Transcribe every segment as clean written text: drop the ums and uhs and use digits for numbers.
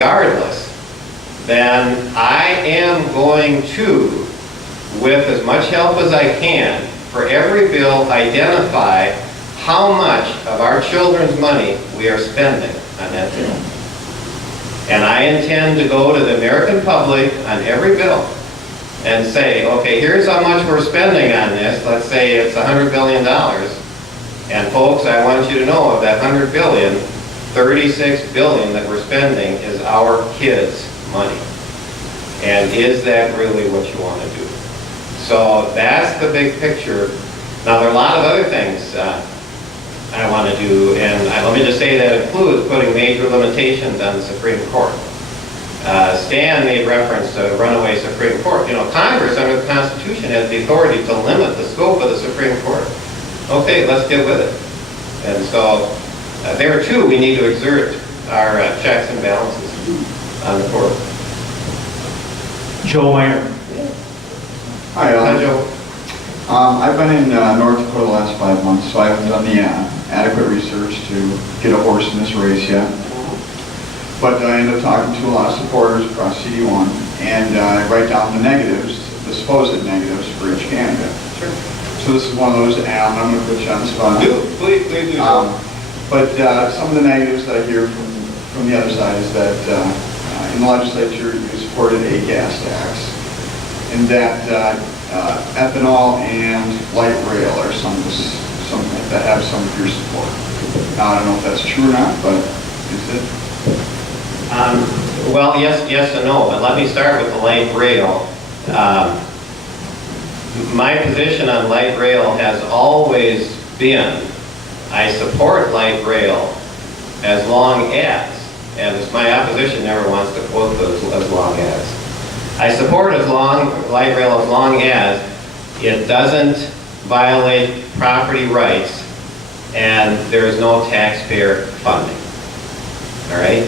regardless, then I am going to, with as much help as I can, for every bill, identify how much of our children's money we are spending on that bill. And I intend to go to the American public on every bill and say, okay, here's how much we're spending on this. Let's say it's $100 billion. And folks, I want you to know of that $100 billion, $36 billion that we're spending is our kids' money. And is that really what you want to do? So that's the big picture. Now there are a lot of other things I want to do, and let me just say that includes putting major limitations on the Supreme Court. Stan made reference to runaway Supreme Court. You know, Congress under the Constitution has the authority to limit the scope of the Supreme Court. Okay, let's get with it. And so there too we need to exert our checks and balances on the court. Joe Meyer. Hi, Hi, Joe. I've been in North Dakota the last 5 months, so I haven't done the adequate research to get a horse in this race yet. But I ended up talking to a lot of supporters across CD1, and I write down the negatives, the supposed negatives for each candidate. Sure. So this is one of those, Al, I'm going to put you on the spot. Please do so. But some of the negatives that I hear from the other side is that in the legislature you supported a gas tax, and that ethanol and light rail are some that have some of your support. Now, I don't know if that's true or not, but is it? Well, yes and no, but let me start with the light rail. My position on light rail has always been, I support light rail as long as, and it's my opposition never wants to quote those as long as. I support light rail as long as it doesn't violate property rights and there is no taxpayer funding. All right?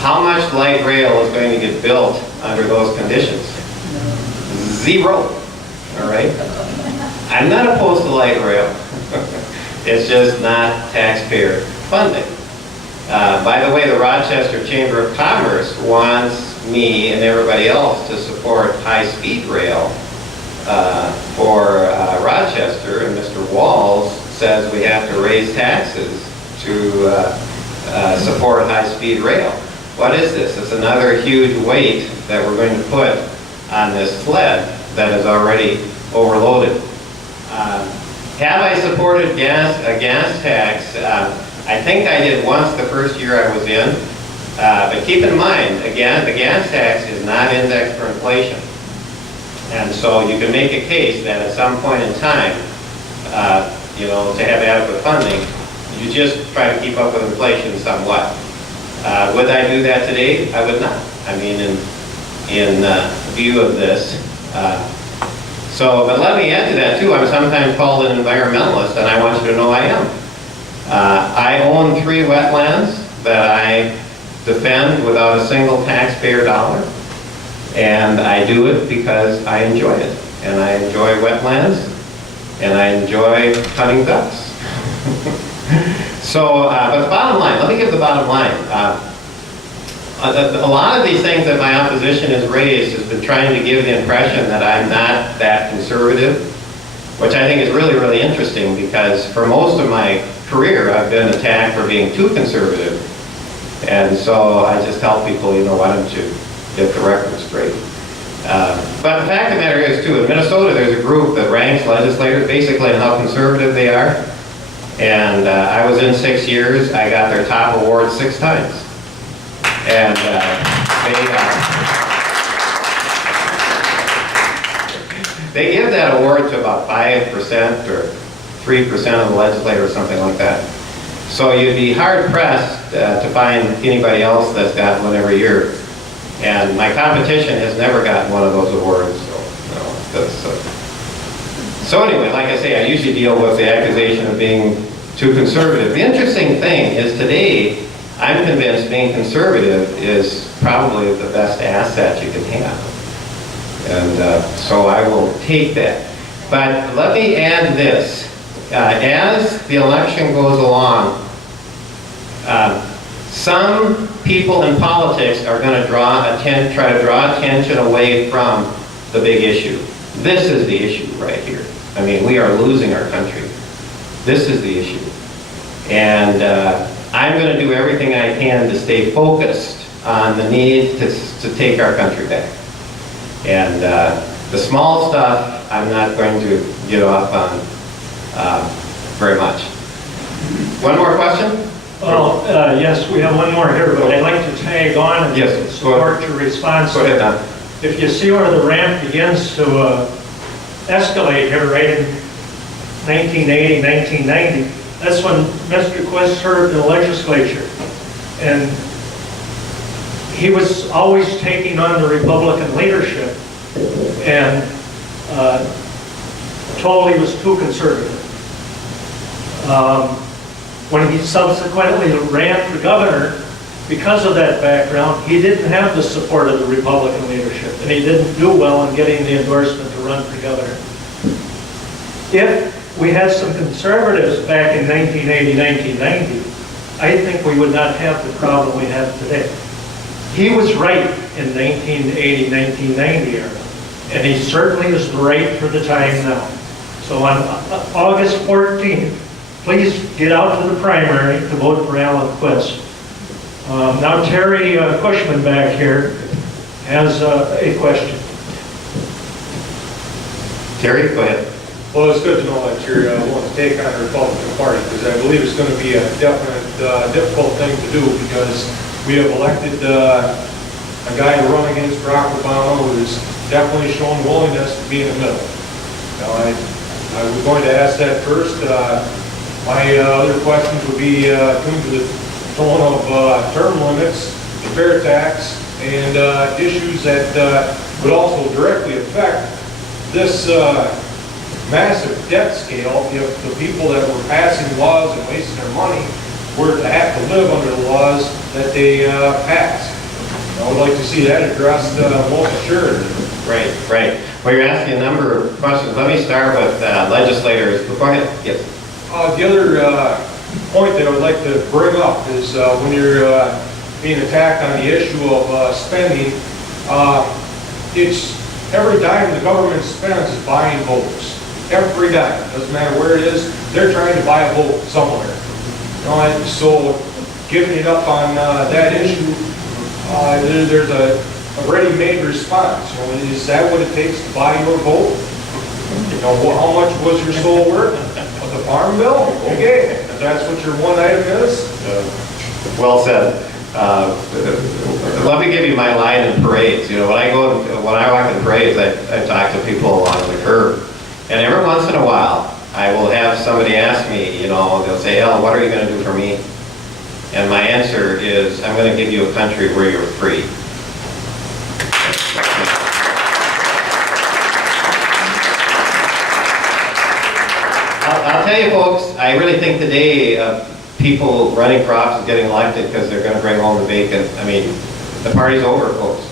How much light rail is going to get built under those conditions? Zero. All right? I'm not opposed to light rail. It's just not taxpayer funding. By the way, the Rochester Chamber of Commerce wants me and everybody else to support high-speed rail for Rochester, and Mr. Walls says we have to raise taxes to support high-speed rail. What is this? It's another huge weight that we're going to put on this sled that is already overloaded. Have I supported a gas tax? I think I did once the first year I was in. But keep in mind, again, the gas tax is not indexed for inflation. And so you can make a case that at some point in time, to have adequate funding, you just try to keep up with inflation somewhat. Would I do that today? I would not. I mean, in view of this. But let me add to that too. I'm sometimes called an environmentalist, and I want you to know I am. I own 3 wetlands that I defend without a single taxpayer dollar, and I do it because I enjoy it. And I enjoy wetlands, and I enjoy hunting ducks. But the bottom line, let me give the bottom line. A lot of these things that my opposition has raised has been trying to give the impression that I'm not that conservative, which I think is really, really interesting, because for most of my career I've been attacked for being too conservative. And so I just tell people, why don't you get the record straight? But the fact of the matter is, too, in Minnesota there's a group that ranks legislators basically on how conservative they are. And I was in 6 years. I got their top award 6 times. And they give that award to about 5% or 3% of the legislators, or something like that. So you'd be hard-pressed to find anybody else that's gotten one every year. And my competition has never gotten one of those awards. So anyway, like I say, I usually deal with the accusation of being too conservative. The interesting thing is today, I'm convinced being conservative is probably the best asset you can have. And so I will take that. But let me add this. As the election goes along, Some people in politics are going to try to draw attention away from the big issue. This is the issue right here. I mean, we are losing our country. This is the issue. And I'm going to do everything I can to stay focused on the need to take our country back. And the small stuff, I'm not going to get off on very much. One more question? Well, yes, we have one more here, but I'd like to tag on and Yes, support your response. Go ahead, Don. If you see where the ramp begins to escalate here, right in 1980, 1990, that's when Mr. Quist served in the legislature. And he was always taking on the Republican leadership and told he was too conservative. When he subsequently ran for governor, because of that background, he didn't have the support of the Republican leadership, and he didn't do well in getting the endorsement to run for governor. If we had some conservatives back in 1980, 1990, I think we would not have the problem we have today. He was right in 1980, 1990 era, and he certainly is right for the time now. So on August 14th, please get out to the primary to vote for Alan Quist. Now Terry Cushman back here has a question. Terry, go ahead. Well, it's good to know that you're willing to take on the Republican Party, because I believe it's going to be a definite difficult thing to do, because we have elected a guy to run against Barack Obama who has definitely shown willingness to be in the middle. Now, I was going to ask that first. My other questions would be coming to the tone of term limits, the fair tax, and issues that would also directly affect this massive debt scale if the people that were passing laws and wasting their money were to have to live under the laws that they passed. I would like to see that addressed most assuredly. Right. Well, you're asking a number of questions. Let me start with legislators. Go ahead. Yes. The other point that I would like to bring up is when you're being attacked on the issue of spending, it's every dime the government spends is buying votes. Every dime, doesn't matter where it is, they're trying to buy a vote somewhere. You know, and so giving it up on that issue, there's a ready-made response. You know, is that what it takes to buy your vote? You know, how much was your soul worth? The farm bill? Okay, if that's what your one item is. Well said. Let me give you my line in parades. You know, when I walk in parades, I talk to people along the curb. And every once in a while, I will have somebody ask me, you know, they'll say, "Al, what are you going to do for me?" And my answer is, I'm going to give you a country where you're free. I'll tell you folks, I really think the day of people running for office getting elected because they're going to bring home the bacon, I mean, the party's over, folks.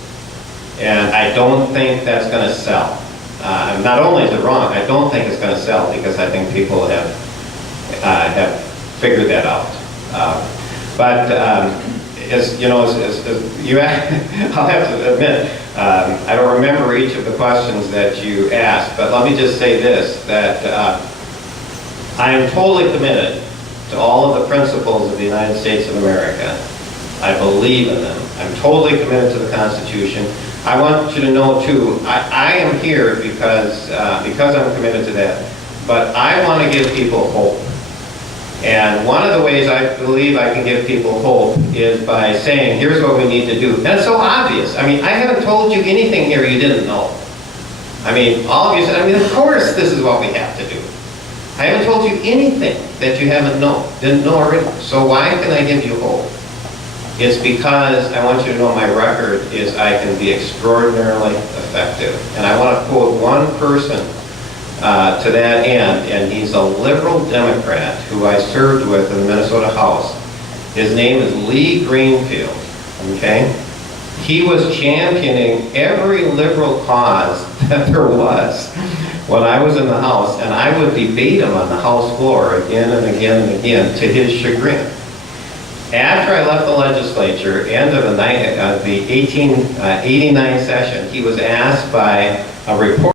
And I don't think that's going to sell. Not only is it wrong, I don't think it's going to sell, because I think people have figured that out. But as you know, as you, I'll have to admit, I don't remember each of the questions that you asked, but let me just say this, that I am totally committed to all of the principles of the United States of America. I believe in them. I'm totally committed to the Constitution. I want you to know too, I am here because I'm committed to that, but I want to give people hope. And one of the ways I believe I can give people hope is by saying, here's what we need to do. And it's so obvious. I mean, I haven't told you anything here you didn't know. I mean, all of you said, I mean, of course this is what we have to do. I haven't told you anything that you didn't know already. So why can I give you hope? It's because I want you to know my record is I can be extraordinarily effective. And I want to quote one person to that end, and he's a liberal Democrat who I served with in the Minnesota House. His name is Lee Greenfield, okay? He was championing every liberal cause that there was when I was in the House, and I would debate him on the House floor again and again and again to his chagrin. After I left the legislature, end of the 1889 session, he was asked by a reporter